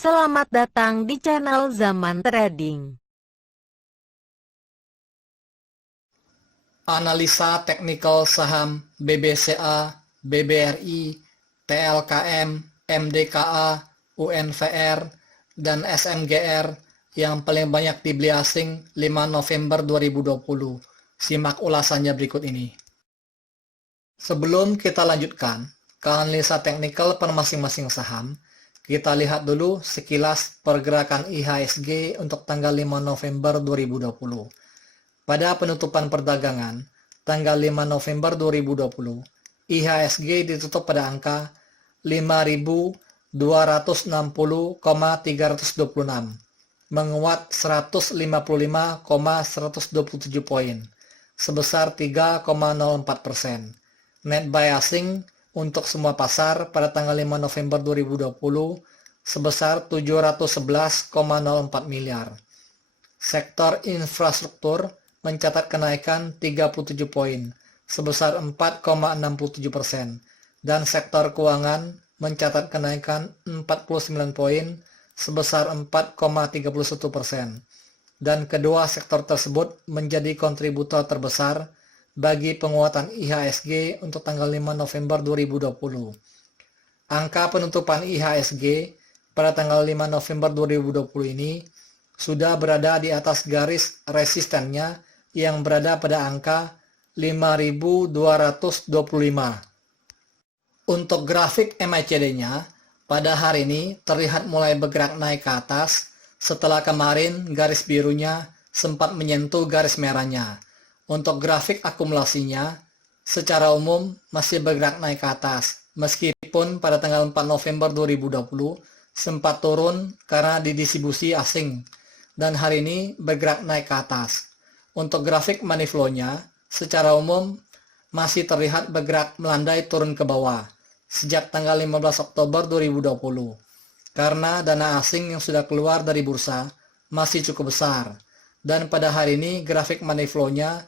Selamat datang di channel Zaman Trading. Analisa teknikal saham BBCA, BBRI, TLKM, MDKA, UNVR, dan SMGR yang paling banyak dibeli asing 5 November 2020. Simak ulasannya berikut ini. Sebelum kita lanjutkan ke analisa teknikal per masing-masing saham, kita lihat dulu sekilas pergerakan IHSG untuk tanggal 5 November 2020. Pada penutupan perdagangan, tanggal 5 November 2020, IHSG ditutup pada angka 5.260,326, menguat 155,127 poin, sebesar 3,04%. Net buy asing untuk semua pasar pada tanggal 5 November 2020 sebesar 711,04 miliar. Sektor infrastruktur mencatat kenaikan 37 poin sebesar 4,67%, dan sektor keuangan mencatat kenaikan 49 poin sebesar 4,31%. Dan kedua sektor tersebut menjadi kontributor terbesar bagi penguatan IHSG untuk tanggal 5 November 2020. Angka penutupan IHSG pada tanggal 5 November 2020 ini sudah berada di atas garis resistennya yang berada pada angka 5.225. Untuk grafik MACD-nya, pada hari ini terlihat mulai bergerak naik ke atas setelah kemarin garis birunya sempat menyentuh garis merahnya. Untuk grafik akumulasinya, secara umum masih bergerak naik ke atas, meskipun pada tanggal 4 November 2020 sempat turun karena didistribusi asing, dan hari ini bergerak naik ke atas. Untuk grafik money flow-nya, secara umum masih terlihat bergerak melandai turun ke bawah sejak tanggal 15 Oktober 2020, karena dana asing yang sudah keluar dari bursa masih cukup besar, dan pada hari ini grafik money flow-nya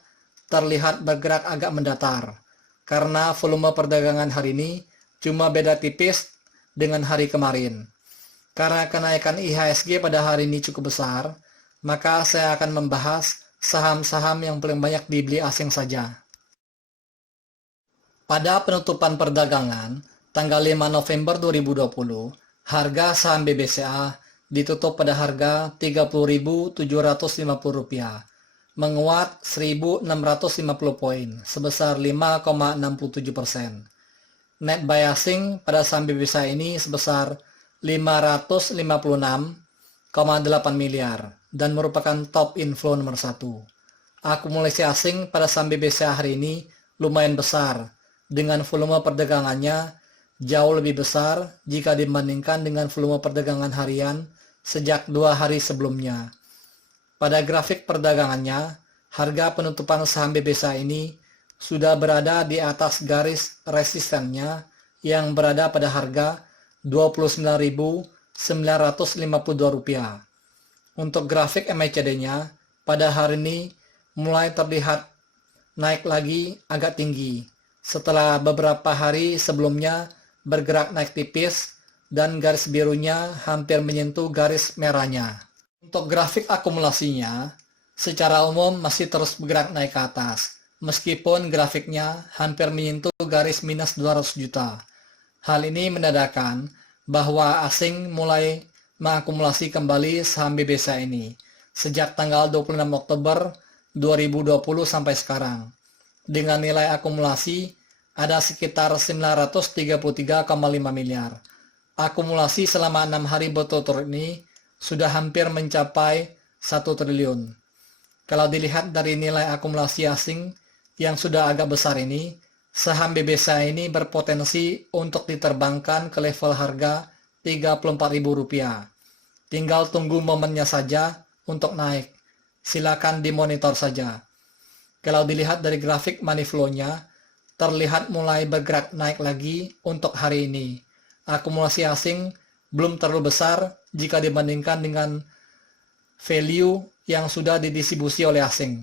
terlihat bergerak agak mendatar, karena volume perdagangan hari ini cuma beda tipis dengan hari kemarin. Karena kenaikan IHSG pada hari ini cukup besar, maka saya akan membahas saham-saham yang paling banyak dibeli asing saja. Pada penutupan perdagangan, tanggal 5 November 2020, harga saham BBCA ditutup pada harga Rp30.750, menguat 1.650 poin, sebesar 5,67%. Net buy asing pada saham BBCA ini sebesar 556,8 miliar dan merupakan top inflow nomor 1. Akumulasi asing pada saham BBCA hari ini lumayan besar, dengan volume perdagangannya jauh lebih besar jika dibandingkan dengan volume perdagangan harian sejak 2 hari sebelumnya. Pada grafik perdagangannya, harga penutupan saham BBCA ini sudah berada di atas garis resistennya yang berada pada harga Rp29.952. Untuk grafik MACD-nya, pada hari ini mulai terlihat naik lagi agak tinggi setelah beberapa hari sebelumnya bergerak naik tipis dan garis birunya hampir menyentuh garis merahnya. Untuk grafik akumulasinya, secara umum masih terus bergerak naik ke atas, meskipun grafiknya hampir menyentuh garis minus 200 juta. Hal ini menandakan bahwa asing mulai mengakumulasi kembali saham BBCA ini sejak tanggal 26 Oktober 2020 sampai sekarang. Dengan nilai akumulasi ada sekitar 933,5 miliar. Akumulasi selama 6 hari berturut-turut ini sudah hampir mencapai 1 triliun. Kalau dilihat dari nilai akumulasi asing yang sudah agak besar ini, saham BBCA ini berpotensi untuk diterbangkan ke level harga Rp34.000. Tinggal tunggu momennya saja untuk naik. Silakan dimonitor saja. Kalau dilihat dari grafik money flow-nya, terlihat mulai bergerak naik lagi untuk hari ini. Akumulasi asing belum terlalu besar jika dibandingkan dengan value yang sudah didistribusi oleh asing.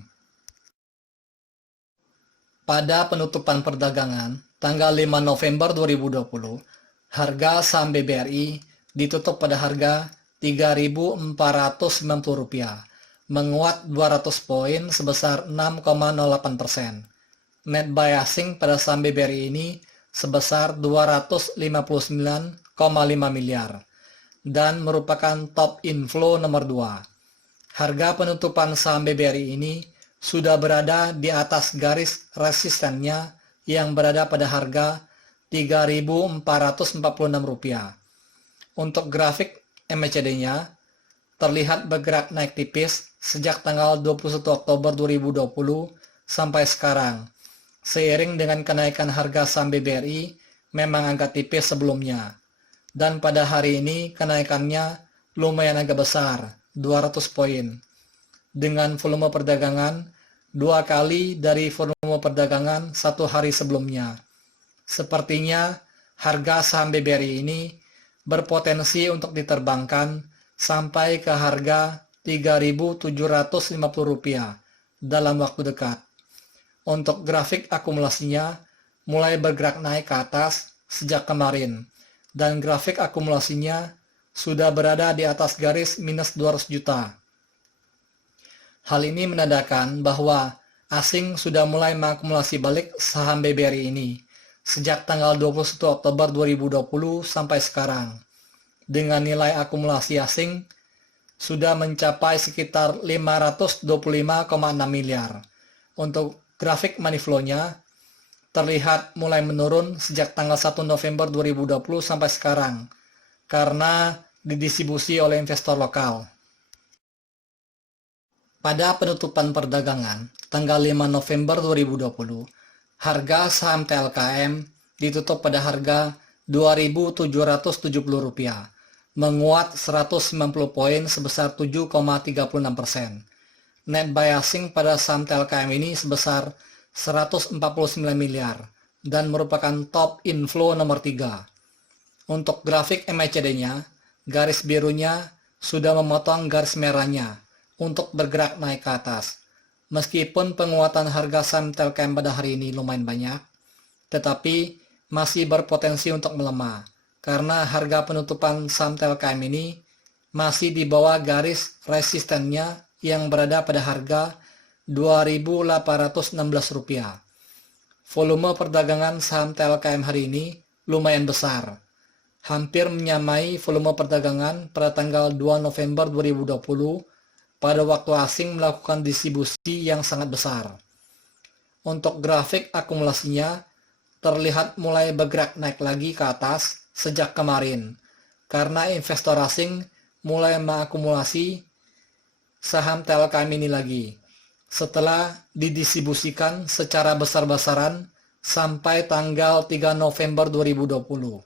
Pada penutupan perdagangan tanggal 5 November 2020, harga saham BBRI ditutup pada harga Rp3.490, menguat 200 poin sebesar 6,08%. Net buy asing pada saham BBRI ini sebesar 259,5 miliar dan merupakan top inflow nomor 2. Harga penutupan saham BBRI ini sudah berada di atas garis resistennya yang berada pada harga Rp3.446. Untuk grafik MACD-nya terlihat bergerak naik tipis sejak tanggal 21 Oktober 2020 sampai sekarang. Seiring dengan kenaikan harga saham BBRI memang agak tipis sebelumnya. Dan pada hari ini kenaikannya lumayan agak besar, 200 poin. Dengan volume perdagangan 2 kali dari volume perdagangan 1 hari sebelumnya. Sepertinya harga saham BBRI ini berpotensi untuk diterbangkan sampai ke harga Rp3.750 dalam waktu dekat. Untuk grafik akumulasinya mulai bergerak naik ke atas sejak kemarin, dan grafik akumulasinya sudah berada di atas garis minus 200 juta. Hal ini menandakan bahwa asing sudah mulai mengakumulasi balik saham BBRI ini sejak tanggal 21 Oktober 2020 sampai sekarang, dengan nilai akumulasi asing sudah mencapai sekitar 525,6 miliar. Untuk grafik money flow-nya terlihat mulai menurun sejak tanggal 1 November 2020 sampai sekarang karena didistribusi oleh investor lokal. Pada penutupan perdagangan tanggal 5 November 2020, harga saham TLKM ditutup pada harga Rp2.770, menguat 190 poin sebesar 7,36%. Net buy asing pada saham TLKM ini sebesar 149 miliar dan merupakan top inflow nomor 3. Untuk grafik MACD-nya, garis birunya sudah memotong garis merahnya untuk bergerak naik ke atas. Meskipun penguatan harga saham TLKM pada hari ini lumayan banyak, tetapi masih berpotensi untuk melemah karena harga penutupan saham TLKM ini masih di bawah garis resistennya yang berada pada harga Rp2.816. Volume perdagangan saham TLKM hari ini lumayan besar, hampir menyamai volume perdagangan pada tanggal 2 November 2020 pada waktu asing melakukan distribusi yang sangat besar. Untuk grafik akumulasinya terlihat mulai bergerak naik lagi ke atas sejak kemarin karena investor asing mulai mengakumulasi saham TLKM ini lagi setelah didistribusikan secara besar-besaran sampai tanggal 3 November 2020.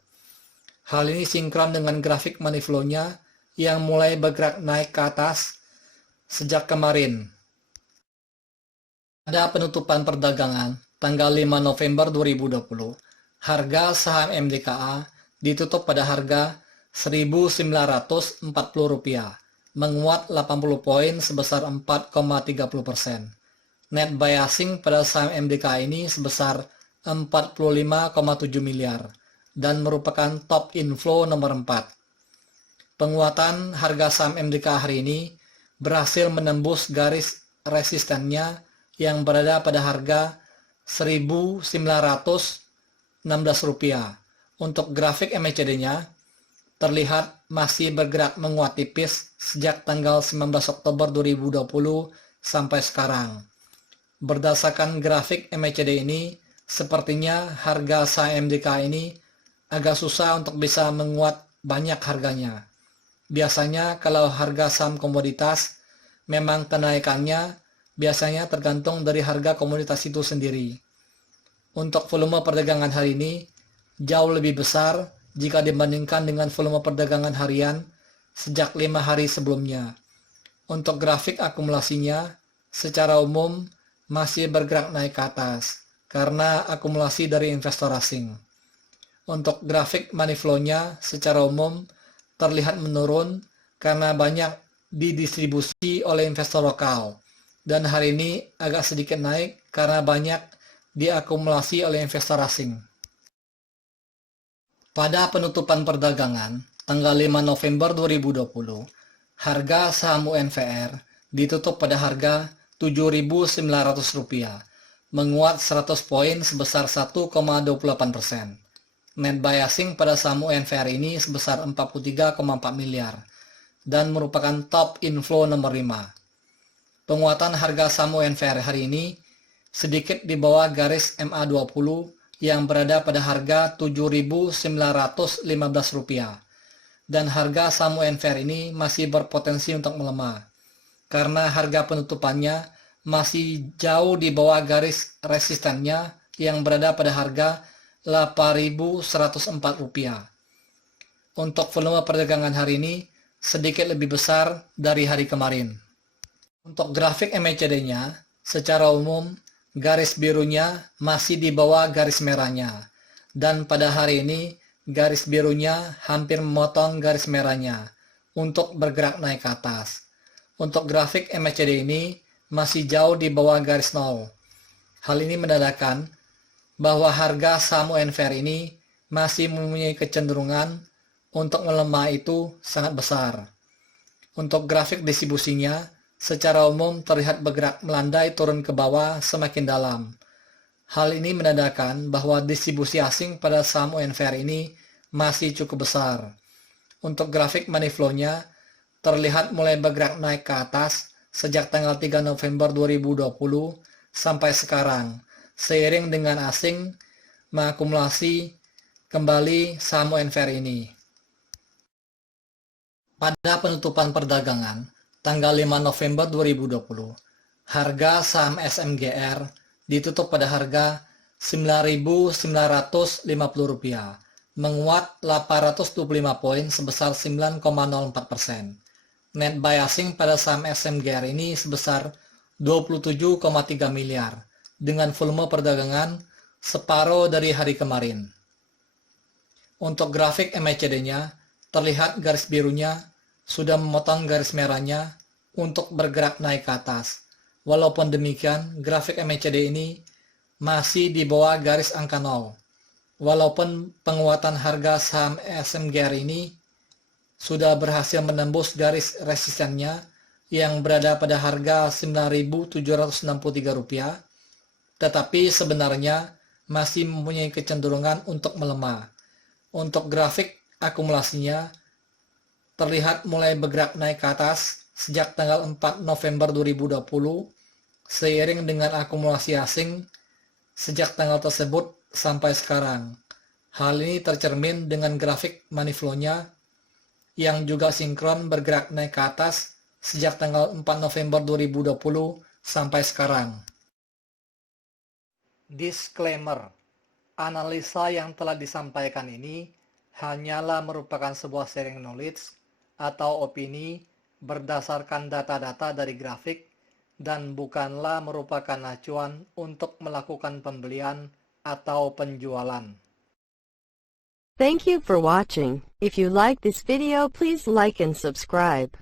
Hal ini sinkron dengan grafik money flow-nya yang mulai bergerak naik ke atas sejak kemarin. Pada penutupan perdagangan tanggal 5 November 2020, harga saham MDKA ditutup pada harga Rp1.940, menguat 80 poin sebesar 4,30%. Net buy asing pada saham MDKA ini sebesar 45,7 miliar dan merupakan top inflow nomor 4. Penguatan harga saham MDKA hari ini berhasil menembus garis resistennya yang berada pada harga Rp1.916. Untuk grafik MACD-nya terlihat masih bergerak menguat tipis sejak tanggal 19 Oktober 2020 sampai sekarang. Berdasarkan grafik MACD ini, sepertinya harga saham MDKA ini agak susah untuk bisa menguat banyak harganya. Biasanya kalau harga saham komoditas memang kenaikannya biasanya tergantung dari harga komoditas itu sendiri. Untuk volume perdagangan hari ini jauh lebih besar jika dibandingkan dengan volume perdagangan harian sejak 5 hari sebelumnya. Untuk grafik akumulasinya secara umum masih bergerak naik ke atas karena akumulasi dari investor asing. Untuk grafik money flow-nya secara umum terlihat menurun karena banyak didistribusi oleh investor lokal, dan hari ini agak sedikit naik karena banyak diakumulasi oleh investor asing. Pada penutupan perdagangan tanggal 5 November 2020, harga saham UNVR ditutup pada harga Rp7.900, menguat 100 poin sebesar 1,28%. Net buy asing pada saham UNVR ini sebesar 43,4 miliar dan merupakan top inflow nomor 5. Penguatan harga saham UNVR hari ini sedikit di bawah garis MA20 yang berada pada harga Rp7.915 dan harga saham UNVR ini masih berpotensi untuk melemah karena harga penutupannya masih jauh di bawah garis resistennya yang berada pada harga Rp8.104. Untuk volume perdagangan hari ini sedikit lebih besar dari hari kemarin. Untuk grafik MACD-nya, secara umum garis birunya masih di bawah garis merahnya, dan pada hari ini garis birunya hampir memotong garis merahnya untuk bergerak naik ke atas. Untuk grafik MACD ini masih jauh di bawah garis nol. Hal ini menandakan bahwa harga saham UNVR ini masih mempunyai kecenderungan untuk melemah itu sangat besar. Untuk grafik distribusinya, secara umum terlihat bergerak melandai turun ke bawah semakin dalam. Hal ini menandakan bahwa distribusi asing pada saham UNVR ini masih cukup besar. Untuk grafik money flow-nya, terlihat mulai bergerak naik ke atas sejak tanggal 3 November 2020 sampai sekarang, seiring dengan asing mengakumulasi kembali saham UNVR ini. Pada penutupan perdagangan, tanggal 5 November 2020, harga saham SMGR ditutup pada harga Rp9.950, menguat 825 poin sebesar 9,04%. Net buy asing pada saham SMGR ini sebesar 27,3 miliar, dengan volume perdagangan separuh dari hari kemarin. Untuk grafik MACD-nya, terlihat garis birunya sudah memotong garis merahnya untuk bergerak naik ke atas. Walaupun demikian, grafik MACD ini masih di bawah garis angka 0. Walaupun penguatan harga saham SMGR ini sudah berhasil menembus garis resistennya yang berada pada harga Rp9.763, tetapi sebenarnya masih mempunyai kecenderungan untuk melemah. Untuk grafik akumulasinya, terlihat mulai bergerak naik ke atas sejak tanggal 4 November 2020, seiring dengan akumulasi asing sejak tanggal tersebut sampai sekarang. Hal ini tercermin dengan grafik money flow-nya yang juga sinkron bergerak naik ke atas sejak tanggal 4 November 2020 sampai sekarang. Disclaimer, analisa yang telah disampaikan ini hanyalah merupakan sebuah sharing knowledge atau opini berdasarkan data-data dari grafik dan bukanlah merupakan acuan untuk melakukan pembelian atau penjualan. Thank you for watching. If you like this video, please like and subscribe.